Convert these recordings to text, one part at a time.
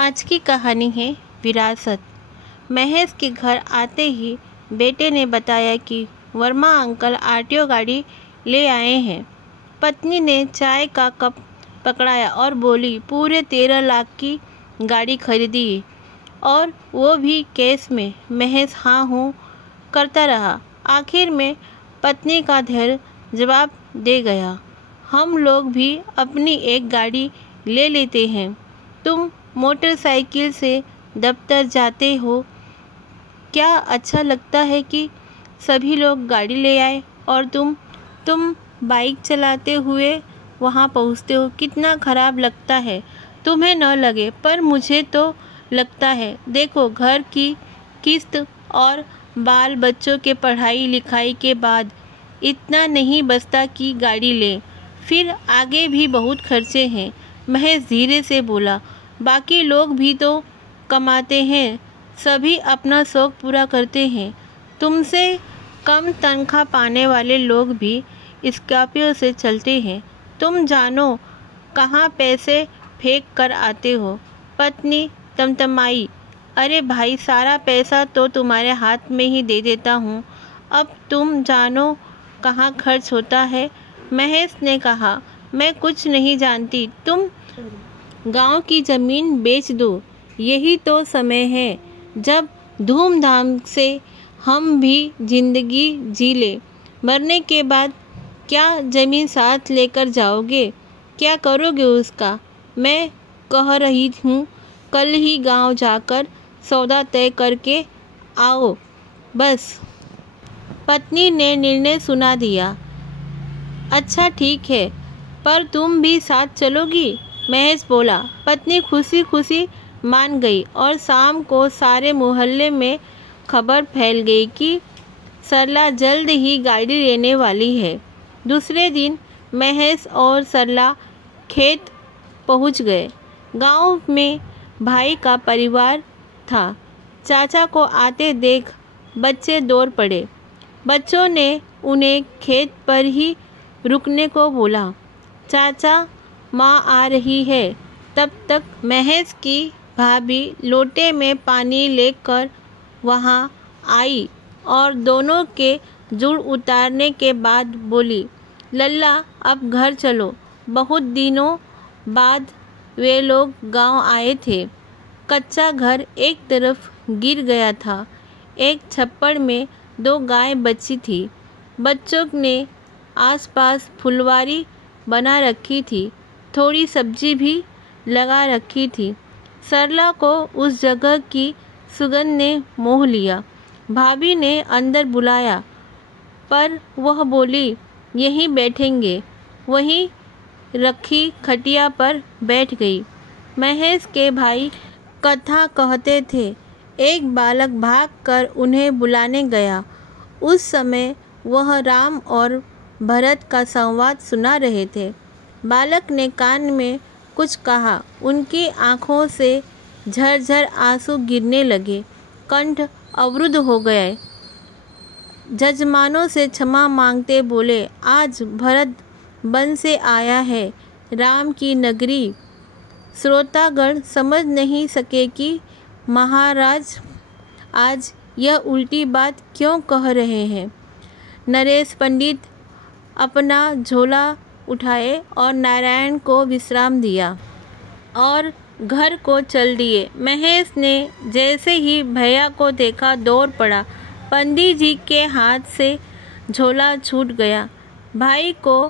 आज की कहानी है विरासत। महेश के घर आते ही बेटे ने बताया कि वर्मा अंकल आरटीओ गाड़ी ले आए हैं। पत्नी ने चाय का कप पकड़ाया और बोली, पूरे 13 लाख की गाड़ी खरीदी और वो भी कैश में। महेश हाँ हूँ करता रहा। आखिर में पत्नी का धैर्य जवाब दे गया, हम लोग भी अपनी एक गाड़ी ले लेते हैं। तुम मोटरसाइकिल से दफ्तर जाते हो, क्या अच्छा लगता है कि सभी लोग गाड़ी ले आए और तुम बाइक चलाते हुए वहाँ पहुँचते हो। कितना खराब लगता है। तुम्हें न लगे पर मुझे तो लगता है। देखो, घर की किस्त और बाल बच्चों के पढ़ाई लिखाई के बाद इतना नहीं बचता कि गाड़ी लें। फिर आगे भी बहुत खर्चे हैं। महेश धीरे से बोला, बाकी लोग भी तो कमाते हैं, सभी अपना शौक पूरा करते हैं। तुमसे कम तनख्वाह पाने वाले लोग भी स्कॉर्पियो से चलते हैं। तुम जानो कहाँ पैसे फेंक कर आते हो। पत्नी तमतमाई, अरे भाई, सारा पैसा तो तुम्हारे हाथ में ही दे देता हूँ, अब तुम जानो कहाँ खर्च होता है। महेश ने कहा, मैं कुछ नहीं जानती, तुम गांव की ज़मीन बेच दो। यही तो समय है जब धूमधाम से हम भी जिंदगी जी ले। मरने के बाद क्या ज़मीन साथ लेकर जाओगे? क्या करोगे उसका? मैं कह रही हूँ, कल ही गांव जाकर सौदा तय करके आओ बस। पत्नी ने निर्णय सुना दिया। अच्छा ठीक है, पर तुम भी साथ चलोगी? महेश बोला। पत्नी खुशी खुशी मान गई और शाम को सारे मोहल्ले में खबर फैल गई कि सरला जल्द ही गाड़ी लेने वाली है। दूसरे दिन महेश और सरला खेत पहुंच गए। गांव में भाई का परिवार था। चाचा को आते देख बच्चे दौड़ पड़े। बच्चों ने उन्हें खेत पर ही रुकने को बोला। चाचा, माँ आ रही है। तब तक महेश की भाभी लोटे में पानी लेकर वहाँ आई और दोनों के जुड़ उतारने के बाद बोली, लल्ला अब घर चलो। बहुत दिनों बाद वे लोग गांव आए थे। कच्चा घर एक तरफ गिर गया था। एक छप्पड़ में 2 गाय बची थी। बच्चों ने आसपास फुलवारी बना रखी थी, थोड़ी सब्जी भी लगा रखी थी। सरला को उस जगह की सुगंध ने मोह लिया। भाभी ने अंदर बुलाया पर वह बोली, यहीं बैठेंगे। वहीं रखी खटिया पर बैठ गई। महेश के भाई कथा कहते थे। एक बालक भागकर उन्हें बुलाने गया। उस समय वह राम और भरत का संवाद सुना रहे थे। बालक ने कान में कुछ कहा। उनकी आंखों से झरझर आंसू गिरने लगे। कंठ अवरुद्ध हो गए। जजमानों से क्षमा मांगते बोले, आज भरत वन से आया है, राम की नगरी। श्रोतागण समझ नहीं सके कि महाराज आज यह उल्टी बात क्यों कह रहे हैं। नरेश पंडित अपना झोला उठाए और नारायण को विश्राम दिया और घर को चल दिए। महेश ने जैसे ही भैया को देखा दौड़ पड़ा। पंडित जी के हाथ से झोला छूट गया। भाई को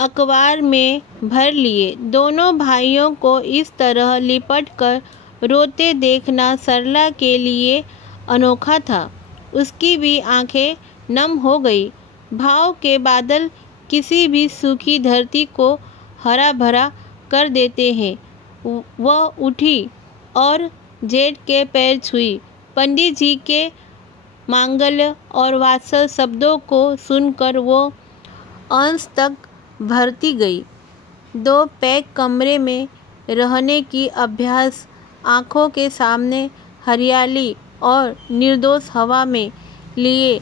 अखबार में भर लिए। दोनों भाइयों को इस तरह लिपट कर रोते देखना सरला के लिए अनोखा था। उसकी भी आंखें नम हो गई। भाव के बादल किसी भी सूखी धरती को हरा भरा कर देते हैं। वह उठी और जेठ के पैर छुई। पंडित जी के मांगल्य और वात्सल शब्दों को सुनकर वो अंश तक भरती गई। 2 पैक कमरे में रहने की अभ्यास आँखों के सामने हरियाली और निर्दोष हवा में लिए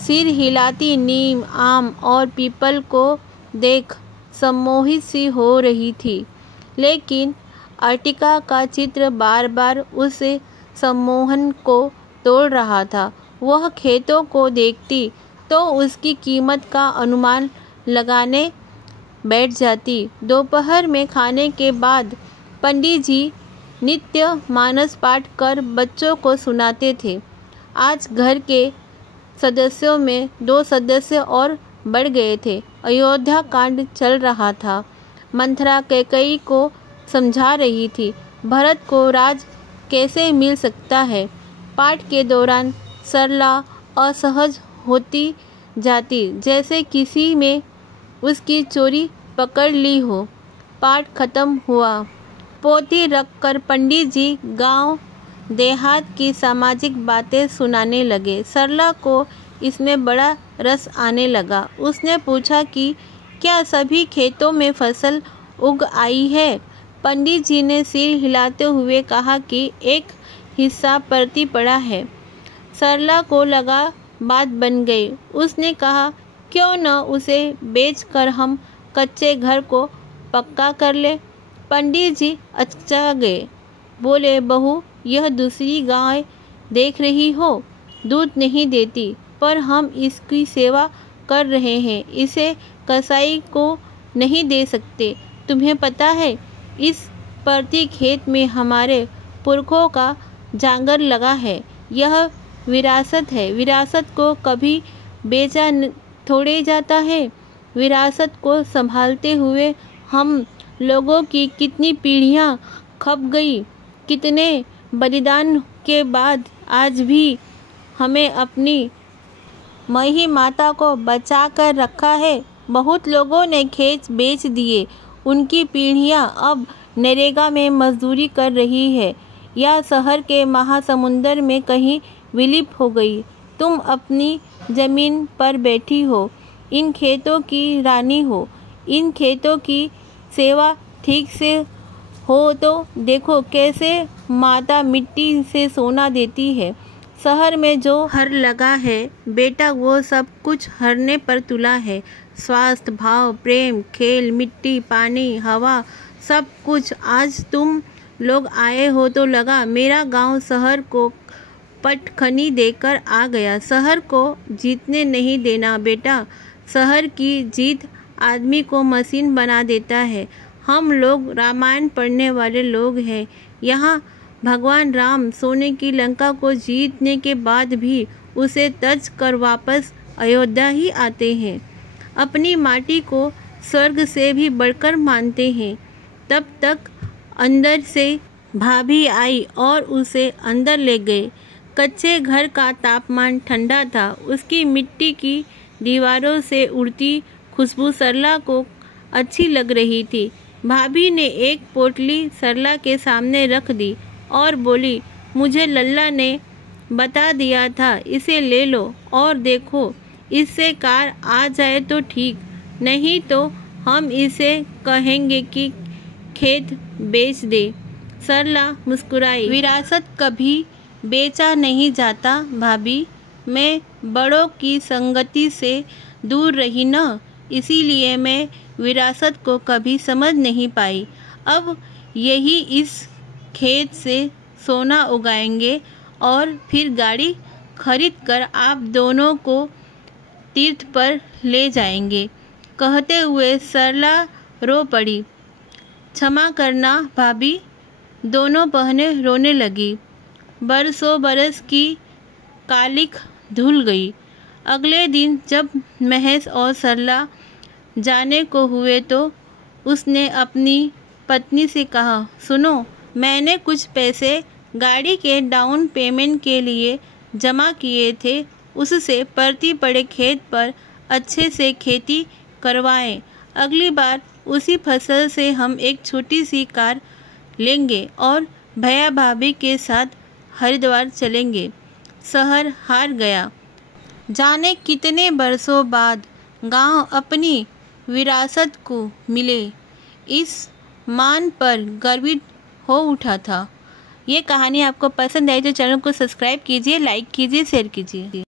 सिर हिलाती नीम, आम और पीपल को देख सम्मोहित सी हो रही थी। लेकिन अर्टिका का चित्र बार बार उस सम्मोहन को तोड़ रहा था। वह खेतों को देखती तो उसकी कीमत का अनुमान लगाने बैठ जाती। दोपहर में खाने के बाद पंडित जी नित्य मानस पाठ कर बच्चों को सुनाते थे। आज घर के सदस्यों में 2 सदस्य और बढ़ गए थे। अयोध्या कांड चल रहा था। मंथरा कैकेयी को समझा रही थी भरत को राज कैसे मिल सकता है। पाठ के दौरान सरला असहज होती जाती, जैसे किसी में उसकी चोरी पकड़ ली हो। पाठ खत्म हुआ। पोथी रखकर पंडित जी गांव देहात की सामाजिक बातें सुनाने लगे। सरला को इसमें बड़ा रस आने लगा। उसने पूछा कि क्या सभी खेतों में फसल उग आई है? पंडित जी ने सिर हिलाते हुए कहा कि एक हिस्सा परती पड़ा है। सरला को लगा बात बन गई। उसने कहा, क्यों न उसे बेचकर हम कच्चे घर को पक्का कर ले। पंडित जी अचका गए। बोले, बहू, यह दूसरी गाय देख रही हो, दूध नहीं देती, पर हम इसकी सेवा कर रहे हैं। इसे कसाई को नहीं दे सकते। तुम्हें पता है, इस परती खेत में हमारे पुरखों का जांगर लगा है। यह विरासत है। विरासत को कभी बेचा थोड़े जाता है। विरासत को संभालते हुए हम लोगों की कितनी पीढ़ियां खप गई। कितने बलिदान के बाद आज भी हमें अपनी मही माता को बचा कर रखा है। बहुत लोगों ने खेत बेच दिए। उनकी पीढ़ियां अब नरेगा में मजदूरी कर रही है या शहर के महासमुंदर में कहीं विलीप हो गई। तुम अपनी जमीन पर बैठी हो, इन खेतों की रानी हो। इन खेतों की सेवा ठीक से हो तो देखो कैसे माता मिट्टी से सोना देती है। शहर में जो हर लगा है बेटा, वो सब कुछ हरने पर तुला है। स्वास्थ्य, भाव, प्रेम, खेल, मिट्टी, पानी, हवा, सब कुछ। आज तुम लोग आए हो तो लगा मेरा गांव शहर को पटखनी देकर आ गया। शहर को जीतने नहीं देना बेटा। शहर की जीत आदमी को मशीन बना देता है। हम लोग रामायण पढ़ने वाले लोग हैं। यहाँ भगवान राम सोने की लंका को जीतने के बाद भी उसे तज कर वापस अयोध्या ही आते हैं। अपनी माटी को स्वर्ग से भी बढ़कर मानते हैं। तब तक अंदर से भाभी आई और उसे अंदर ले गए। कच्चे घर का तापमान ठंडा था। उसकी मिट्टी की दीवारों से उड़ती खुशबू सरला को अच्छी लग रही थी। भाभी ने एक पोटली सरला के सामने रख दी और बोली, मुझे लल्ला ने बता दिया था, इसे ले लो और देखो, इससे कार आ जाए तो ठीक, नहीं तो हम इसे कहेंगे कि खेत बेच दे। सरला मुस्कुराई। विरासत कभी बेचा नहीं जाता भाभी। मैं बड़ों की संगति से दूर रही न, इसीलिए मैं विरासत को कभी समझ नहीं पाई। अब यही इस खेत से सोना उगाएंगे और फिर गाड़ी खरीद कर आप दोनों को तीर्थ पर ले जाएंगे। कहते हुए सरला रो पड़ी। क्षमा करना भाभी। दोनों बहनें रोने लगी। बरसों बरस की कालिख धुल गई। अगले दिन जब महेश और सरला जाने को हुए तो उसने अपनी पत्नी से कहा, सुनो, मैंने कुछ पैसे गाड़ी के डाउन पेमेंट के लिए जमा किए थे, उससे परती पड़े खेत पर अच्छे से खेती करवाएं। अगली बार उसी फसल से हम एक छोटी सी कार लेंगे और भैया भाभी के साथ हरिद्वार चलेंगे। शहर हार गया। जाने कितने बरसों बाद गांव अपनी विरासत को मिले, इस मान पर गर्वित हो उठा था। ये कहानी आपको पसंद आई तो चैनल को सब्सक्राइब कीजिए, लाइक कीजिए, शेयर कीजिए।